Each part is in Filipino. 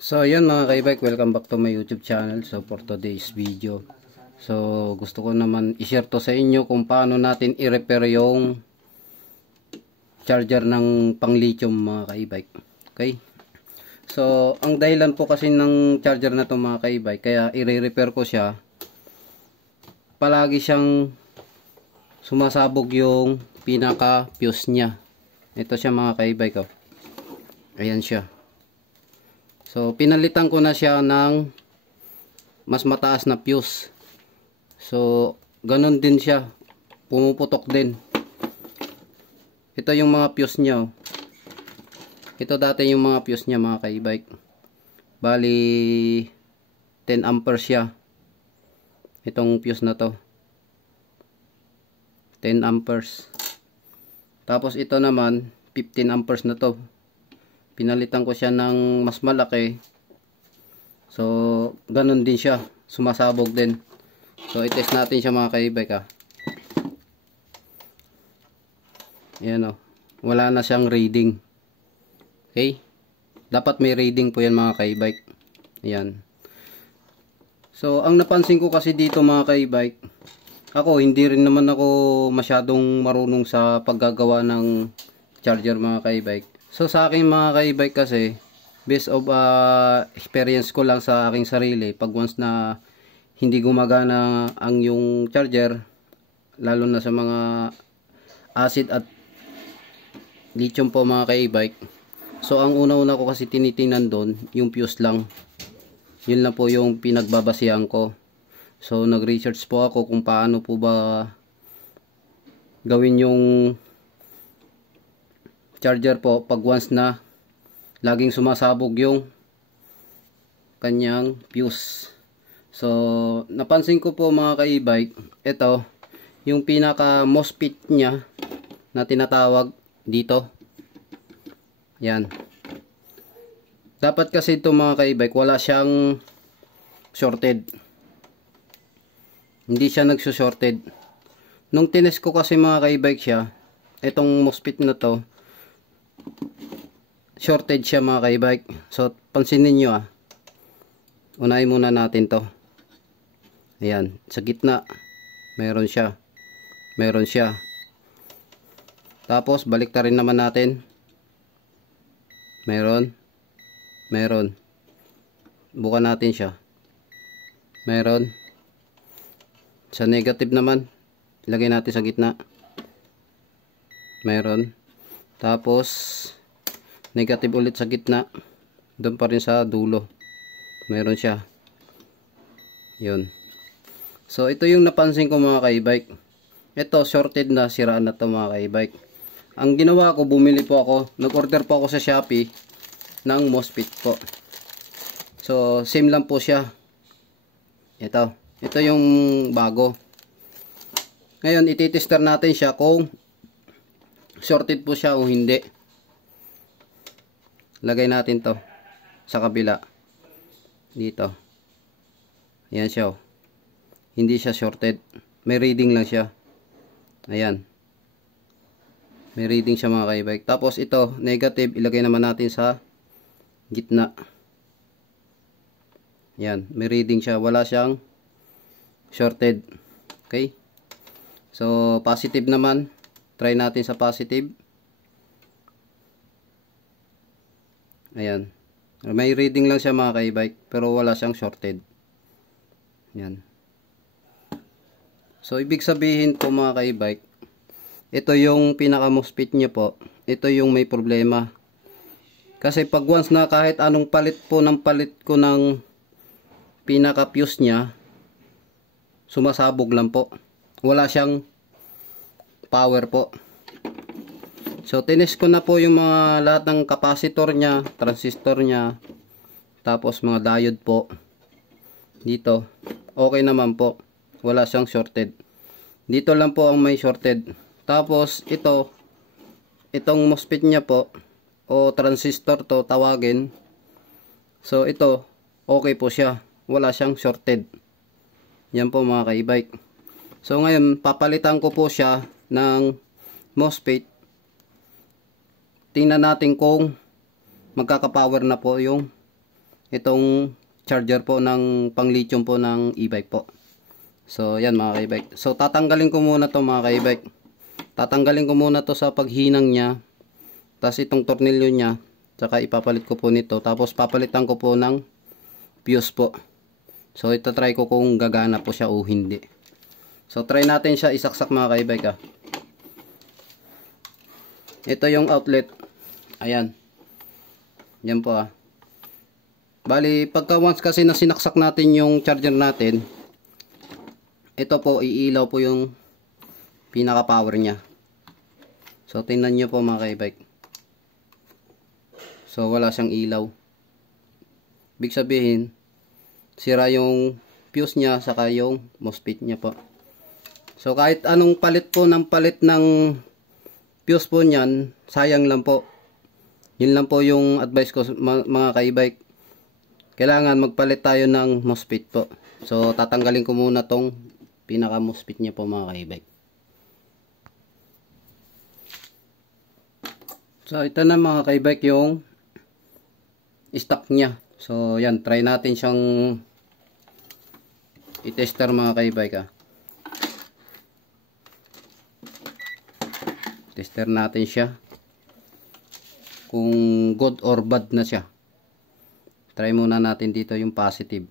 So yun mga kaibike, welcome back to my YouTube channel. So for today's video, so gusto ko naman i-share to sa inyo kung paano natin i-repair yung charger ng pang lithium mga kaibike. Okay, so ang dahilan po kasi ng charger na to mga kaibike, kaya i-repair ko siya, palagi siyang sumasabog yung pinaka fuse nya. Ito siya mga kaibike, oh. Ayan siya. So pinalitan ko na siya ng mas mataas na fuse. So ganun din siya, pumuputok din. Ito yung mga fuse niya, oh. Ito dati yung mga fuse niya mga kaibike. Bali 10 amperes siya. Itong fuse na to 10 amperes. Tapos ito naman 15 amperes na to. Pinalitan ko siya ng mas malaki. So ganun din siya, sumasabog din. So i-test natin siya mga kaibike, ah. Ayan, oh. Wala na siyang reading. Okay, dapat may reading po yan mga kaibike. Ayan. So ang napansin ko kasi dito mga kaibike, ako hindi rin naman ako masyadong marunong sa paggagawa ng charger mga kaibike. So sa akin mga kaibike kasi, based of experience ko lang sa aking sarili, pag once na hindi gumagana ang yung charger, lalo na sa mga acid at lithium po mga kaibike, so ang una-una ko kasi tinitingnan doon yung fuse lang. Yun lang po yung pinagbabasihan ko. So nag-research po ako kung paano po ba gawin yung charger po pag once na laging sumasabog yung kanyang fuse. So napansin ko po mga kaibike, ito yung pinaka MOSFET nya na tinatawag dito. Yan. Dapat kasi ito mga kaibike, wala siyang shorted. Hindi siya nagsushorted. Nung tinest ko kasi mga kaibike siya, itong MOSFET na to, shorted siya mga kaibike. So pansinin nyo, ah. Unahin muna natin to. Ayan, sa gitna meron siya. Meron siya. Tapos balik rin naman natin. Meron. Meron. Bukan natin siya. Meron. Sa negative naman, ilagay natin sa gitna. Meron. Tapos negative ulit sa gitna. Doon pa rin sa dulo. Meron siya. Yun. So ito yung napansin ko mga kaibike. Ito shorted na, siraan na to mga kaibike. Ang ginawa ko, bumili po ako, nag-order po ako sa Shopee ng MOSFET po. So same lang po siya. Ito yung bago. Ngayon ititester natin siya kung shorted po siya o hindi. Lagay natin to sa kabila. Dito. Ayan siya, oh. Hindi siya shorted. May reading lang siya. Ayan. May reading siya mga kaibike. Tapos ito, negative, ilagay naman natin sa gitna. Ayan. May reading siya. Wala siyang shorted. Okay. So positive naman. Try natin sa positive. Ayan. May reading lang siya mga kaibike, pero wala siyang shorted. Ayan. So ibig sabihin po mga kaibike, ito yung pinaka MOSFET niya po. Ito yung may problema. Kasi pag once na kahit anong palit po ng palit ko ng pinaka fuse niya, sumasabog lang po. Wala siyang power po. So tinest ko na po yung mga lahat ng capacitor niya, transistor niya, tapos mga diode po. Dito, okay naman po. Wala siyang shorted. Dito lang po ang may shorted. Tapos itong MOSFET niya po, o transistor to tawagin. So ito, okay po siya. Wala siyang shorted. Yan po mga kaibike. So ngayon, papalitan ko po siya ng MOSFET. Tingnan natin kung magkakapower na po yung itong charger po ng pang lithium po ng e-bike po. So yan mga ka-e-bike. So tatanggalin ko muna to mga ka-e-bike. Tatanggalin ko muna to sa paghinang niya. Tapos itong tornilyo niya, saka ipapalit ko po nito. Tapos papalitan ko po ng fuse po. So ito try ko kung gagana po siya o hindi. So try natin siya isaksak mga ka-e-bike ah. Ito yung outlet. Ayan. Yan po ah. Bali, pagka once kasi na sinaksak natin yung charger natin, ito po, iilaw po yung pinaka power niya. So tingnan nyo po mga ka-e-bike. So wala siyang ilaw. Ibig sabihin, sira yung fuse niya saka yung MOSFET niya po. So kahit anong palit po ng fuse po niyan, sayang lang po. Yun lang po yung advice ko mga ka-e-bike. Kailangan magpalit tayo ng MOSFET po. So tatanggalin ko muna tong pinaka MOSFET niya po mga ka-e-bike. So ito na mga ka-e-bike yung stock niya. So yan, try natin siyang i-tester mga ka-e-bike ah. Tester natin siya kung good or bad na siya. Try muna natin dito yung positive.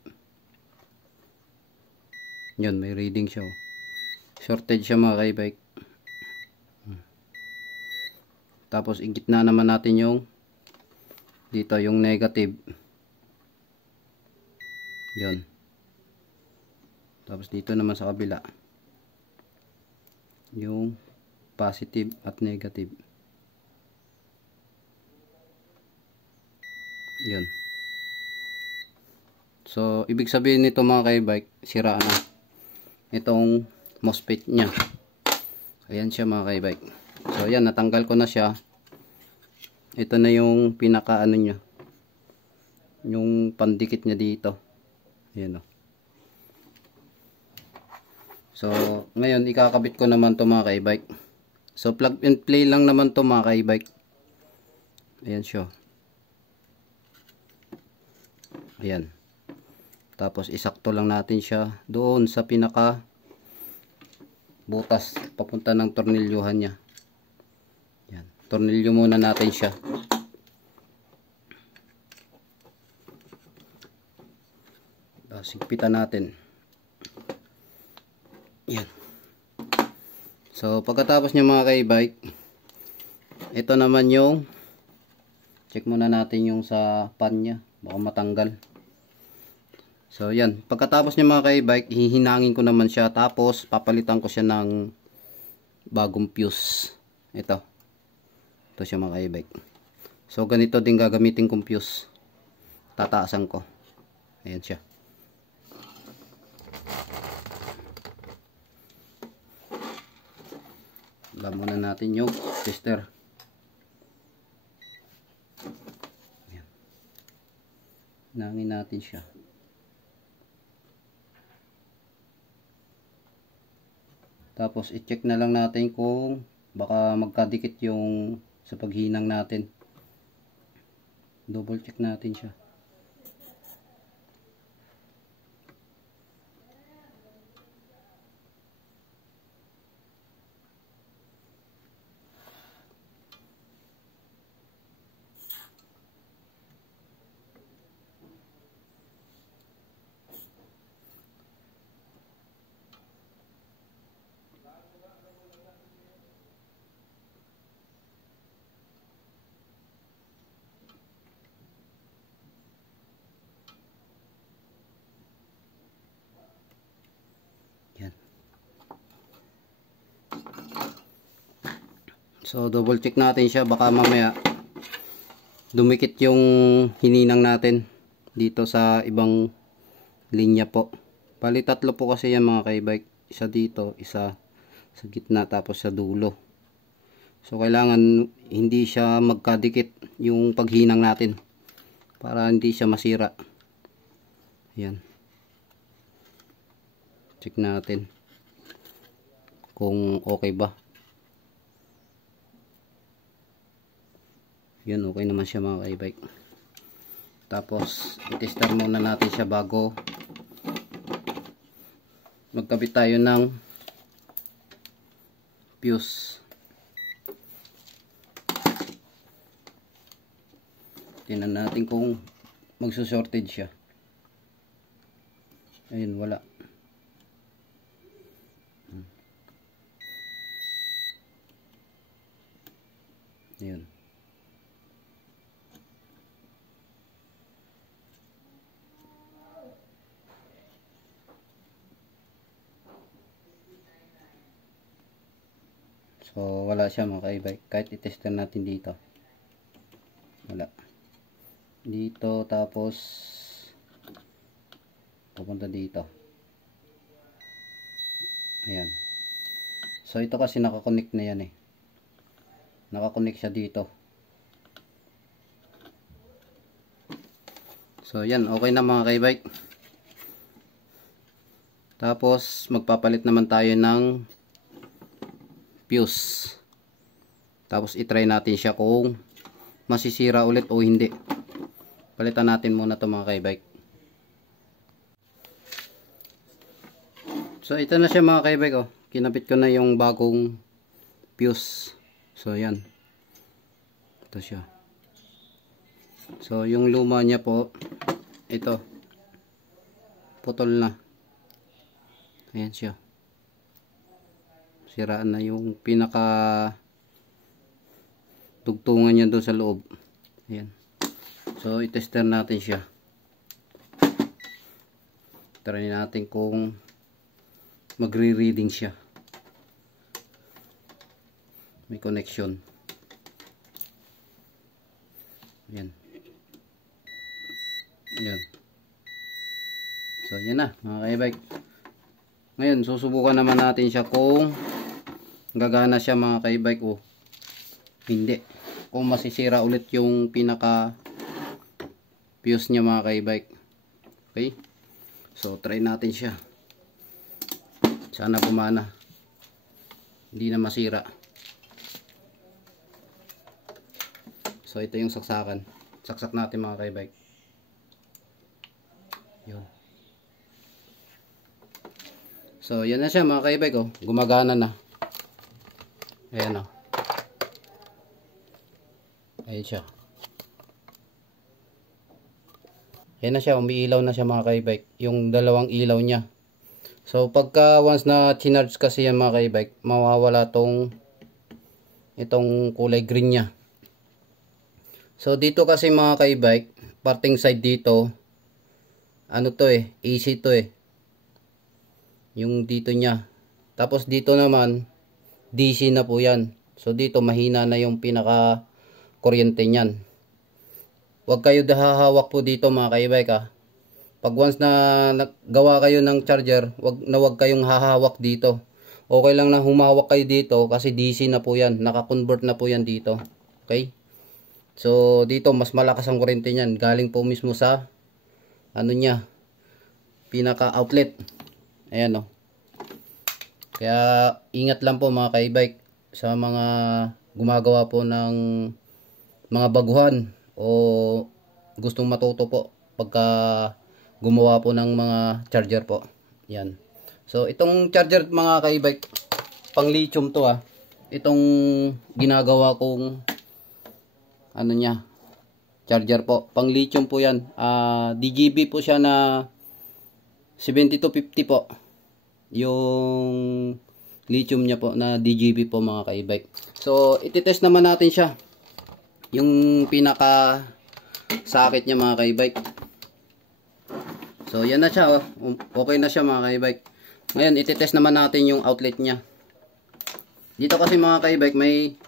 Yun, may reading siya. Shorted siya mga ka-e-bike. Tapos igitna naman natin yung dito yung negative. Yun. Tapos dito naman sa kabila yung positive at negative. Yun. So ibig sabihin nito mga ka-e-bike, sira na itong MOSFET nya. Ayan siya mga ka-e-bike. So ayan, natanggal ko na siya. Ito na yung pinaka ano nya, yung pandikit nya dito. Ayan o. So ngayon ikakabit ko naman to mga ka-e-bike. So plug and play lang naman to mga ka-e-bike. Ayan siya. Ayan. Tapos isakto lang natin siya doon sa pinaka butas papunta ng tornilyuhan niya. Ayan. Tornilyo muna natin siya. Sigpitan natin. Ayan. So pagkatapos niya mga ka-e-bike, ito naman yung check muna natin yung sa pan niya, baka matanggal. So yan, pagkatapos niya mga ka-e-bike, hihinangin ko naman siya, tapos papalitan ko siya ng bagong fuse. Ito siya mga ka-e-bike. So ganito din gagamitin kong fuse. Tataasan ko. Ayan siya. Wala muna natin yung tester. Ayan. Hinangin natin siya. Tapos i-check na lang natin kung baka magkadikit yung sa paghinang natin. Double check natin siya. Yan. So double check natin siya, baka mamaya dumikit yung hininang natin dito sa ibang linya po. Bali tatlo po kasi yan mga ka-e-bike. Isa dito, isa sa gitna, tapos sa dulo. So kailangan hindi siya magkadikit yung paghinang natin para hindi siya masira. Ayan. Check natin kung okay ba. Yan, okay naman siya mga ka-e-bike. Tapos i-tester muna natin siya bago magkabit tayo ng fuse. Tingnan natin kung magsushortage siya. Ayun, wala. Ayun. So wala siya mga ka-e-bike. Kahit i-tester natin dito, wala. Dito, tapos pupunta dito. Ayan. So ito kasi nakakonect na yan eh. Nakakonect siya dito. So yan, okay na mga ka-e-bike. Tapos magpapalit naman tayo ng fuse. Tapos i-try natin siya kung masisira ulit o hindi. Palitan natin muna to mga ka-e-bike. So ito na siya mga ka-e-bike oh. Kinabit ko na yung bagong fuse. So yan. Ito siya. So yung luma niya po, ito. Putol na. Ayan siya. Siraan na yung pinaka tugtungan niya doon sa loob. Ayan. So i-tester natin siya. Try natin kung magre-reading siya. May connection. Ayan. Ayan. So yan na mga ka-e-bike. Ngayon susubukan naman natin siya kung gagana siya mga ka-e-bike o hindi. Kung masisira ulit yung pinaka fuse niya mga ka-e-bike. Okay? So try natin siya. Sana gumana. Hindi na masira. So ito yung saksakan. Saksak natin mga ka-e-bike. Yun. So yan na siya mga ka-e-bike oh. Gumagana na. Ayan oh. Ayan siya. Ayan na siya. Umiilaw na siya mga ka-e-bike. Yung dalawang ilaw niya. So pagka once na chinarge kasi yan mga ka-e-bike, mawawala itong kulay green niya. So dito kasi mga ka-e-bike, parting side dito, ano to eh, AC to eh. Yung dito niya. Tapos dito naman, DC na po yan. So dito mahina na yung pinaka kuryente niyan. Huwag kayo hahawak po dito mga ka-e-bike ah. Pag once na gawa kayo ng charger, wag kayong hahawak dito. Okay lang na humawak kayo dito kasi DC na po yan. Naka-convert na po yan dito. Okay? So dito mas malakas ang kuryente niyan. Galing po mismo sa ano niya, pinaka outlet. Ayan o. Kaya ingat lang po mga ka-e-bike sa mga gumagawa po ng mga baguhan o gustong matuto po pagka gumawa po ng mga charger po. Yan. So itong charger mga ka-e-bike, pang lithium to ah. Itong ginagawa kong ano niya, charger po. Pang lithium po yan. DGB po siya na 7250 po. Yung lithium niya po na DGB po mga ka-e-bike. So ititest naman natin siya. Yung pinaka sakit niya mga ka-e-bike. So yan na siya oh. Okay na siya mga ka-e-bike. Ngayon ititest naman natin yung outlet niya. Dito kasi mga ka-e-bike may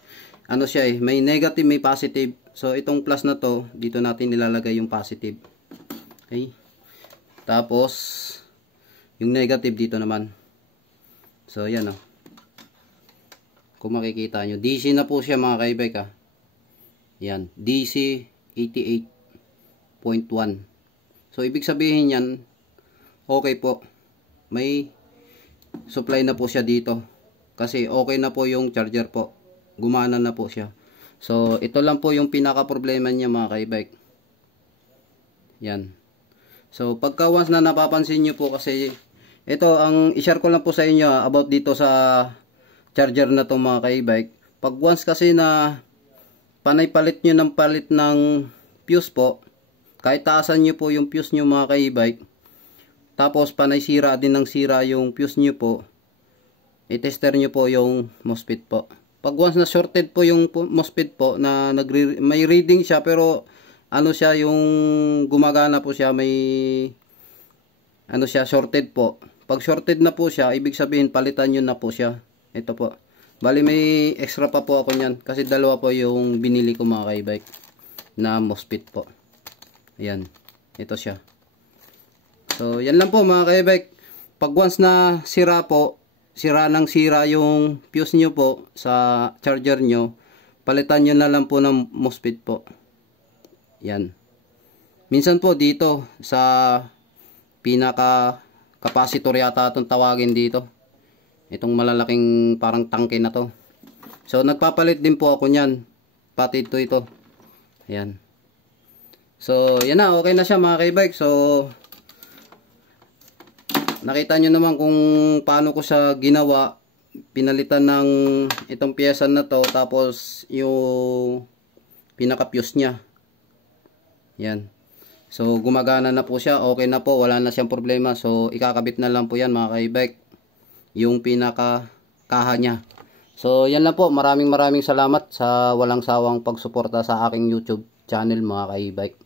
ano siya eh, may negative, may positive. So itong plus na to, dito natin nilalagay yung positive. Okay? Tapos yung negative dito naman. So yan oh. Kung makikita nyo, DC na po siya mga ka-e-bike ah. Yan, DC 88.1. So ibig sabihin yan, okay po. May supply na po siya dito. Kasi okay na po yung charger po. Gumana na po siya. So ito lang po yung pinaka problema niya mga ka-e-bike. Yan. So pagka once na napapansin nyo po, kasi ito ang i-share ko lang po sa inyo about dito sa charger na to mga ka-e-bike. Pag once kasi na panay palit nyo ng palit ng fuse po, kahit taasan nyo po yung fuse nyo mga ka-e-bike, tapos panay sira din ng sira yung fuse nyo po, i-tester nyo po yung MOSFET po. Pag once na shorted po yung MOSFET po, na may reading siya pero ano siya, yung gumagana po siya, may ano siya, shorted po. Pag shorted na po siya, ibig sabihin palitan nyo na po siya. Ito po. Bali may extra pa po ako niyan kasi dalawa po yung binili ko mga ka-e-bike na MOSFET po. Ayan. Ito siya. So yan lang po mga ka-e-bike. Pag once na sira po, sira yung fuse nyo po sa charger nyo, palitan nyo na lang po ng MOSFET po. Yan. Minsan po dito sa pinaka capacitor yata itong tawagin dito. Itong malalaking parang tangke na to. So nagpapalit din po ako niyan. Pati ito. Ayan. So yan na, okay na siya mga ka-e-bike. So nakita nyo naman kung paano ko siya ginawa. Pinalitan ng itong piyesa na to, tapos yung pinaka fuse niya. Yan. So gumagana na po siya, okay na po, wala na siyang problema. So ikakabit na lang po yan mga ka-e-bike, yung pinaka kaha niya. So yan lang po, maraming salamat sa walang sawang pagsuporta sa aking YouTube channel mga ka-e-bike.